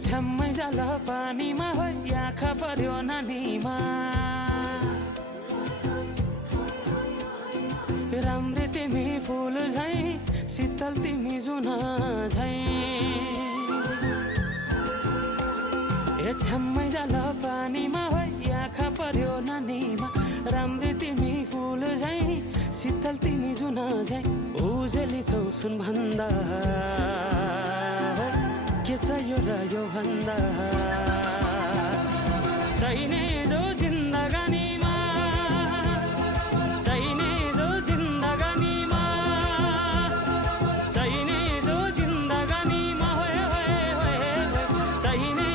छ्याम्मै जाल पानीमा हो आँखा पर्यो नानीमा राम्री तिमी फुल झै शीतल तिमी जुन झै छ्याम्मै जाल पानीमा हो आँखा पर्यो नानीमा राम्री तिमी फुल झै शीतल तिमी जुन झै उजेली छौ सुन भन्दा के चाहियो र यो भन्दा चाहिने जो जिन्दगानीमा चाहिने जो जिन्दगानीमा चाहिने जो जिन्दगानीमा हो चाहिने